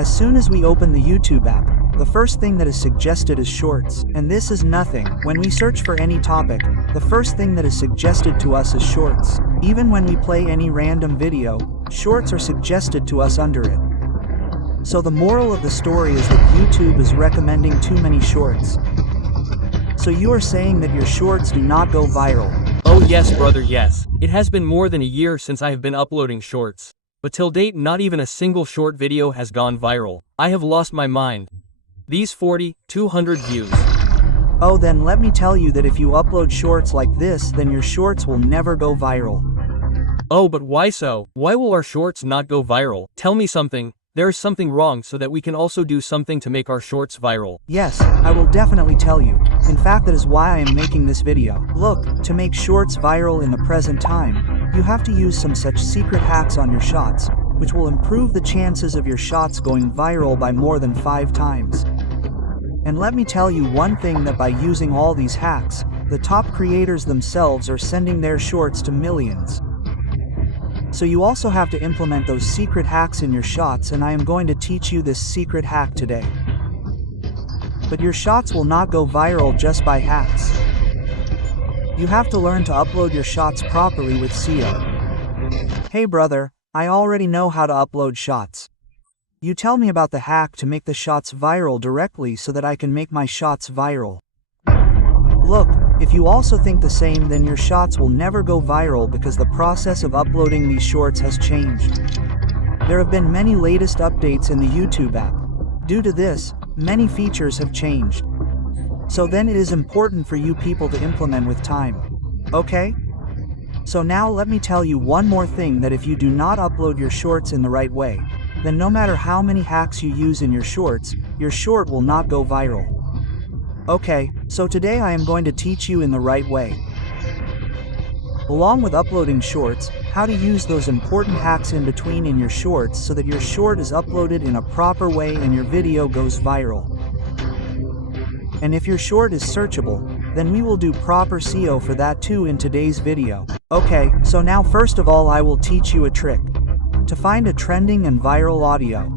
As soon as we open the YouTube app, the first thing that is suggested is shorts. And this is nothing. When we search for any topic, the first thing that is suggested to us is shorts. Even when we play any random video, shorts are suggested to us under it. So the moral of the story is that YouTube is recommending too many shorts. So you are saying that your shorts do not go viral? Oh yes brother, yes. It has been more than a year since I have been uploading shorts. But till date not even a single short video has gone viral. I have lost my mind. These 40, 200 views. Oh, then let me tell you that if you upload shorts like this, then your shorts will never go viral. Oh, but why so? Why will our shorts not go viral? Tell me something. There is something wrong so that we can also do something to make our shorts viral. Yes, I will definitely tell you. In fact, that is why I am making this video. Look, to make shorts viral in the present time, you have to use some such secret hacks on your shots, which will improve the chances of your shots going viral by more than 5 times. And let me tell you one thing, that by using all these hacks, the top creators themselves are sending their shorts to millions. So you also have to implement those secret hacks in your shots, and I am going to teach you this secret hack today. But your shots will not go viral just by hacks. You have to learn to upload your shots properly with SEO. Hey brother, I already know how to upload shots. You tell me about the hack to make the shots viral directly so that I can make my shots viral. Look, if you also think the same, then your shots will never go viral because the process of uploading these shorts has changed. There have been many latest updates in the YouTube app. Due to this, many features have changed. So then it is important for you people to implement with time. Okay? So now let me tell you one more thing, that if you do not upload your shorts in the right way, then no matter how many hacks you use in your shorts, your short will not go viral. Okay, so today I am going to teach you in the right way. Along with uploading shorts, how to use those important hacks in between in your shorts so that your short is uploaded in a proper way and your video goes viral. And if your short is searchable, then we will do proper SEO for that too in today's video. Okay, so now first of all I will teach you a trick to find a trending and viral audio.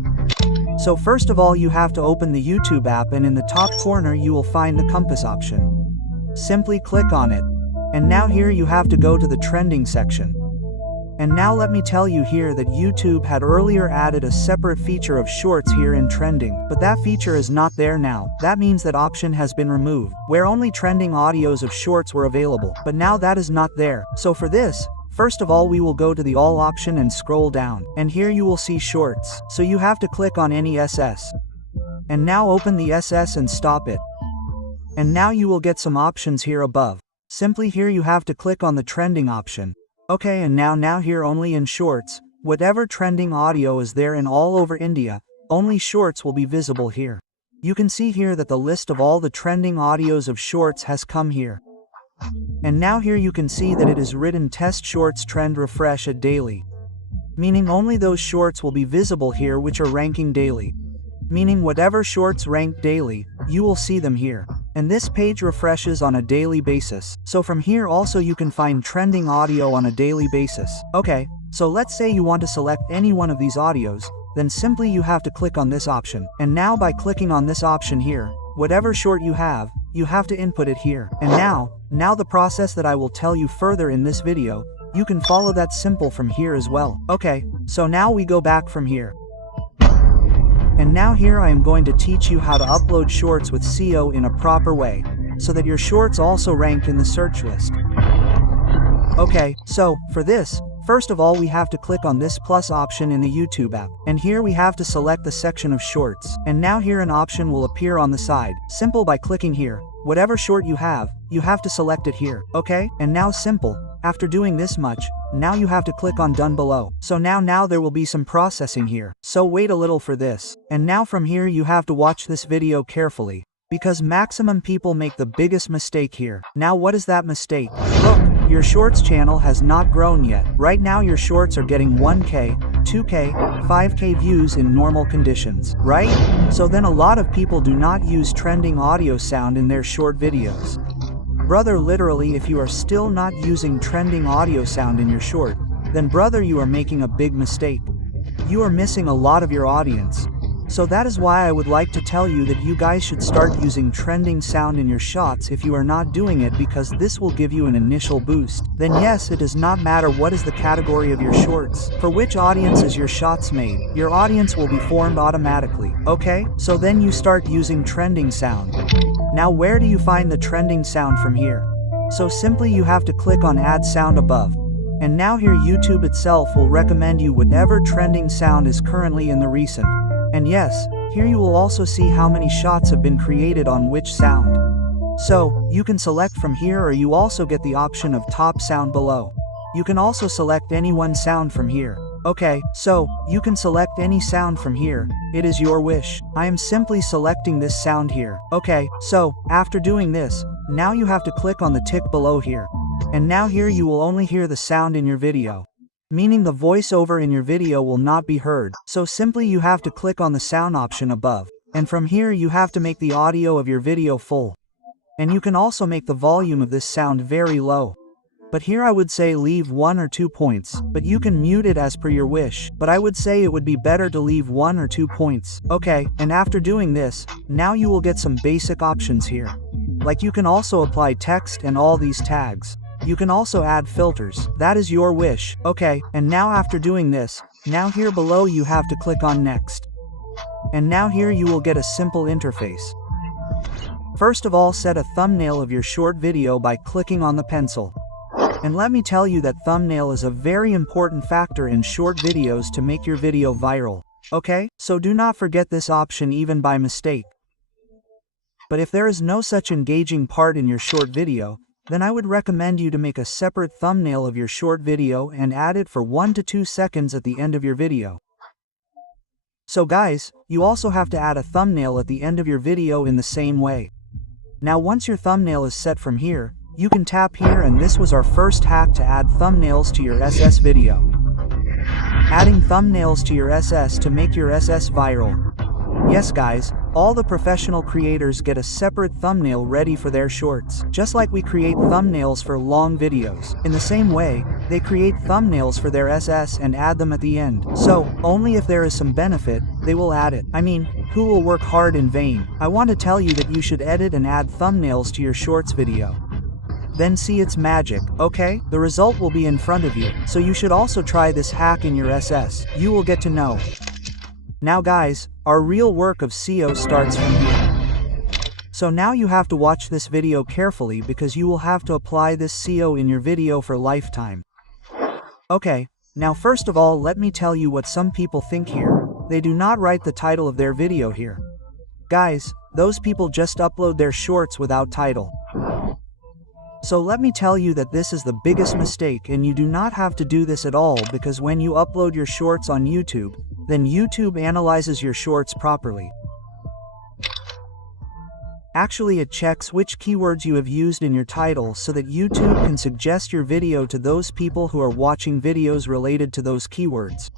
So first of all you have to open the YouTube app, and in the top corner you will find the compass option. Simply click on it. And now here you have to go to the trending section. And now let me tell you here that YouTube had earlier added a separate feature of shorts here in trending, but that feature is not there now. That means that option has been removed, where only trending audios of shorts were available, but now that is not there. So for this, first of all we will go to the all option and scroll down, and here you will see shorts. So you have to click on any SS. And now open the SS and stop it. And now you will get some options here above. Simply here you have to click on the trending option. Okay, and now here only in shorts, whatever trending audio is there in all over India, only shorts will be visible here. You can see here that the list of all the trending audios of shorts has come here. And now here you can see that it is written test shorts trend refresh at daily. Meaning only those shorts will be visible here which are ranking daily. Meaning whatever shorts rank daily, you will see them here. And this page refreshes on a daily basis. So from here also you can find trending audio on a daily basis. Okay, so let's say you want to select any one of these audios, then simply you have to click on this option. And now by clicking on this option here, whatever short you have to input it here. And now the process that I will tell you further in this video, you can follow that simple from here as well. Okay, so now we go back from here. And now here I am going to teach you how to upload shorts with SEO in a proper way, so that your shorts also rank in the search list. Okay, so, for this, first of all we have to click on this plus option in the YouTube app, and here we have to select the section of shorts, and now here an option will appear on the side. Simple, by clicking here, whatever short you have to select it here, okay? And now simple, after doing this much, now you have to click on done below. So now there will be some processing here, so wait a little for this. And now from here you have to watch this video carefully, because maximum people make the biggest mistake here. Now what is that mistake? Look, your shorts channel has not grown yet. Right now your shorts are getting 1K, 2K, 5K views in normal conditions, right? So then a lot of people do not use trending audio sound in their short videos. Brother, literally if you are still not using trending audio sound in your short, then brother you are making a big mistake. You are missing a lot of your audience. So that is why I would like to tell you that you guys should start using trending sound in your shots if you are not doing it, because this will give you an initial boost. Then yes, it does not matter what is the category of your shorts, for which audience is your shots made, your audience will be formed automatically, okay? So then you start using trending sound. Now where do you find the trending sound from here? So simply you have to click on add sound above. And now here YouTube itself will recommend you whatever trending sound is currently in the recent. And yes, here you will also see how many shots have been created on which sound. So, you can select from here, or you also get the option of top sound below. You can also select any one sound from here. Okay, so, you can select any sound from here, it is your wish. I am simply selecting this sound here. Okay, so, after doing this, now you have to click on the tick below here. And now here you will only hear the sound in your video. Meaning the voiceover in your video will not be heard, so simply you have to click on the sound option above. And from here you have to make the audio of your video full. And you can also make the volume of this sound very low. But here I would say leave 1 or 2 points, but you can mute it as per your wish, but I would say it would be better to leave 1 or 2 points. Okay, and after doing this, now you will get some basic options here. Like you can also apply text and all these tags. You can also add filters, that is your wish. Okay, and now after doing this, now here below you have to click on next. And now here you will get a simple interface. First of all, set a thumbnail of your short video by clicking on the pencil. And let me tell you that thumbnail is a very important factor in short videos to make your video viral. Okay, so do not forget this option even by mistake. But if there is no such engaging part in your short video, then I would recommend you to make a separate thumbnail of your short video and add it for 1 to 2 seconds at the end of your video. So guys, you also have to add a thumbnail at the end of your video in the same way. Now once your thumbnail is set from here, you can tap here, and this was our first hack to add thumbnails to your SS video. Adding thumbnails to your SS to make your SS viral. Yes guys, all the professional creators get a separate thumbnail ready for their shorts. Just like we create thumbnails for long videos. In the same way, they create thumbnails for their SS and add them at the end. So, only if there is some benefit, they will add it. I mean, who will work hard in vain? I want to tell you that you should edit and add thumbnails to your shorts video. Then see its magic, okay? The result will be in front of you, so you should also try this hack in your SS. You will get to know. Now guys, our real work of SEO starts from here. So now you have to watch this video carefully, because you will have to apply this SEO in your video for lifetime. Okay, now first of all let me tell you what some people think here. They do not write the title of their video here. Guys, those people just upload their shorts without title. So let me tell you that this is the biggest mistake, and you do not have to do this at all, because when you upload your shorts on YouTube, then YouTube analyzes your shorts properly. Actually, it checks which keywords you have used in your title so that YouTube can suggest your video to those people who are watching videos related to those keywords.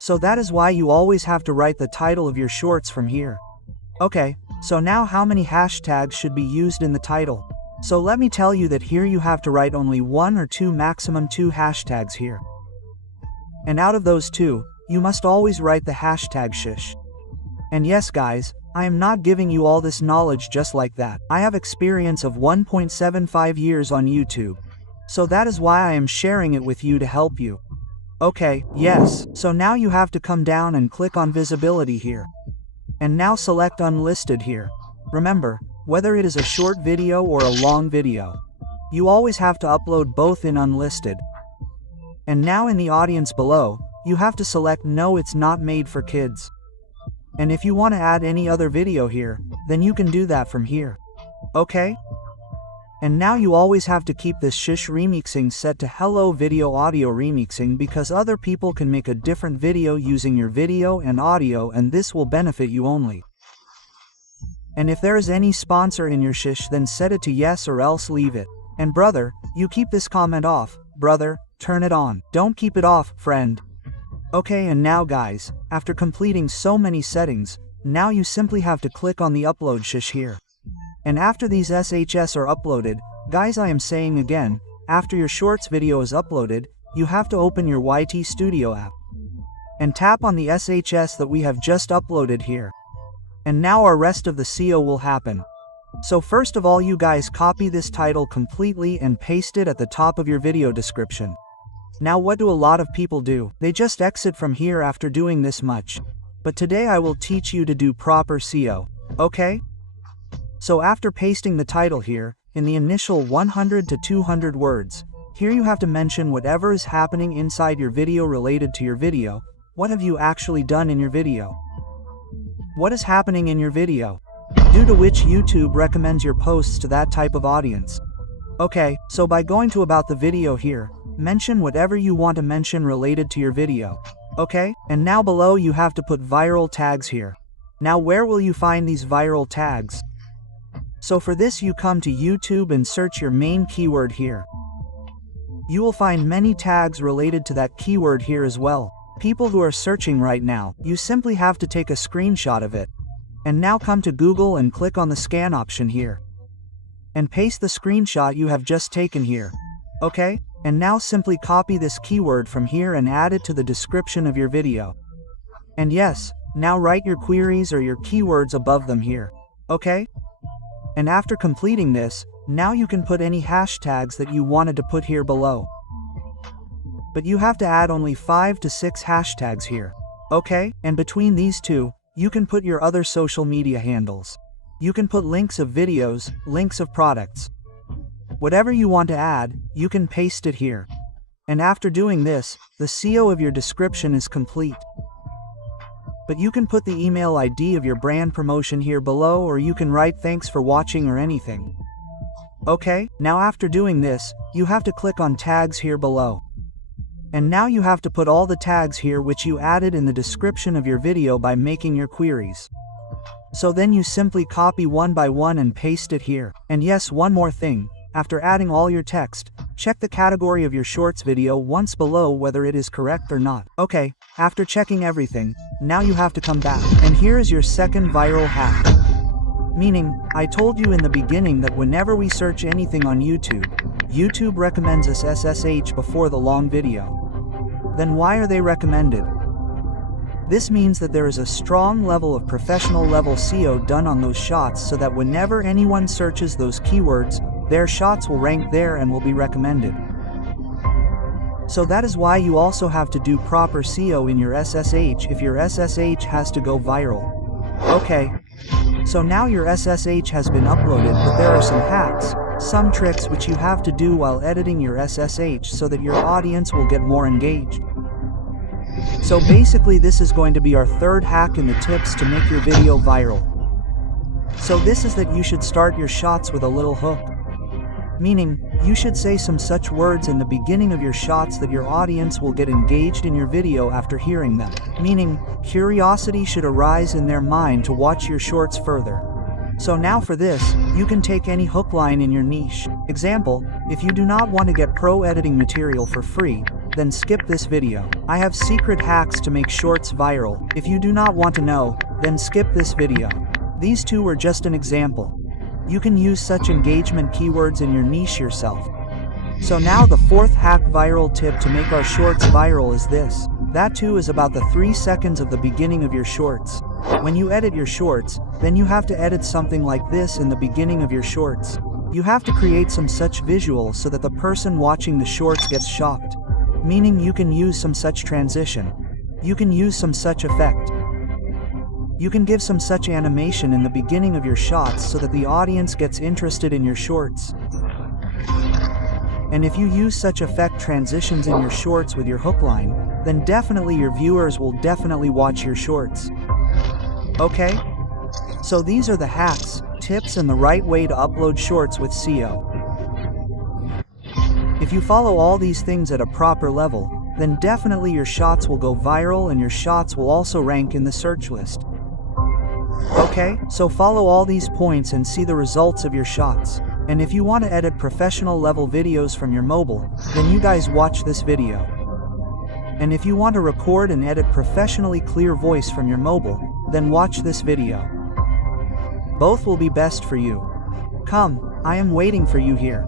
So that is why you always have to write the title of your shorts from here. Okay, so now how many hashtags should be used in the title? So let me tell you that here you have to write only 1 or 2, maximum 2 hashtags here. And out of those 2, you must always write the hashtag shish. And yes guys, I am not giving you all this knowledge just like that. I have experience of 1.75 years on YouTube. So that is why I am sharing it with you to help you. Okay, yes, so now you have to come down and click on visibility here. And now select unlisted here. Remember, whether it is a short video or a long video, you always have to upload both in unlisted. And now in the audience below, you have to select no, it's not made for kids. And if you want to add any other video here, then you can do that from here. Okay? And now you always have to keep this shish remixing set to hello video audio remixing, because other people can make a different video using your video and audio, and this will benefit you only. And if there is any sponsor in your shish, then set it to yes or else leave it. And brother, you keep this comment off. Brother, turn it on. Don't keep it off, friend. Okay, and now guys, after completing so many settings, now you simply have to click on the upload shish here. And after these SHS are uploaded, guys, I am saying again, after your shorts video is uploaded, you have to open your YT Studio app. and tap on the SHS that we have just uploaded here. And now our rest of the SEO will happen. So first of all, you guys copy this title completely and paste it at the top of your video description. Now what do a lot of people do? They just exit from here after doing this much. But today I will teach you to do proper SEO, okay? So after pasting the title here, in the initial 100 to 200 words, here you have to mention whatever is happening inside your video related to your video. What have you actually done in your video? What is happening in your video? Due to which YouTube recommends your posts to that type of audience. Okay, so by going to about the video here, mention whatever you want to mention related to your video. Okay, and now below you have to put viral tags here. Now where will you find these viral tags? So for this you come to YouTube and search your main keyword here. You will find many tags related to that keyword here as well. People who are searching right now, you simply have to take a screenshot of it. And now come to Google and click on the scan option here. And paste the screenshot you have just taken here. Okay? And now simply copy this keyword from here and add it to the description of your video. And yes, now write your queries or your keywords above them here. Okay? And after completing this, now you can put any hashtags that you wanted to put here below. But you have to add only 5 to 6 hashtags here. Okay? And between these two, you can put your other social media handles. You can put links of videos, links of products. Whatever you want to add, you can paste it here. And after doing this, the SEO of your description is complete. But you can put the email ID of your brand promotion here below, or you can write thanks for watching or anything. Okay, now after doing this, you have to click on tags here below. And now you have to put all the tags here which you added in the description of your video by making your queries. So then you simply copy one by one and paste it here. And yes, one more thing. After adding all your text, check the category of your shorts video once below whether it is correct or not. Okay, after checking everything, now you have to come back. And here is your second viral hack. Meaning, I told you in the beginning that whenever we search anything on YouTube, YouTube recommends us SSH before the long video. Then why are they recommended? This means that there is a strong level of professional level SEO done on those shots so that whenever anyone searches those keywords, their shots will rank there and will be recommended. So that is why you also have to do proper SEO in your SSH if your SSH has to go viral. Okay. So now your SSH has been uploaded, but there are some hacks, some tricks which you have to do while editing your SSH so that your audience will get more engaged. So basically this is going to be our third hack in the tips to make your video viral. So this is that you should start your shots with a little hook. Meaning, you should say some such words in the beginning of your shots that your audience will get engaged in your video after hearing them. Meaning, curiosity should arise in their mind to watch your shorts further. So now for this, you can take any hook line in your niche. Example, if you do not want to get pro editing material for free, then skip this video. I have secret hacks to make shorts viral. If you do not want to know, then skip this video. These two were just an example. You can use such engagement keywords in your niche yourself. So now the fourth hack viral tip to make our shorts viral is this. That too is about the 3 seconds of the beginning of your shorts. When you edit your shorts, then you have to edit something like this in the beginning of your shorts. You have to create some such visual so that the person watching the shorts gets shocked. Meaning you can use some such transition. You can use some such effect. You can give some such animation in the beginning of your shots so that the audience gets interested in your shorts. And if you use such effect transitions in your shorts with your hook line, then definitely your viewers will definitely watch your shorts. Okay? So these are the hacks, tips and the right way to upload shorts with SEO. If you follow all these things at a proper level, then definitely your shots will go viral and your shots will also rank in the search list. Okay, so follow all these points and see the results of your shots. And if you want to edit professional level videos from your mobile, then you guys watch this video. And if you want to record and edit professionally clear voice from your mobile, then watch this video. Both will be best for you. Come, I am waiting for you here.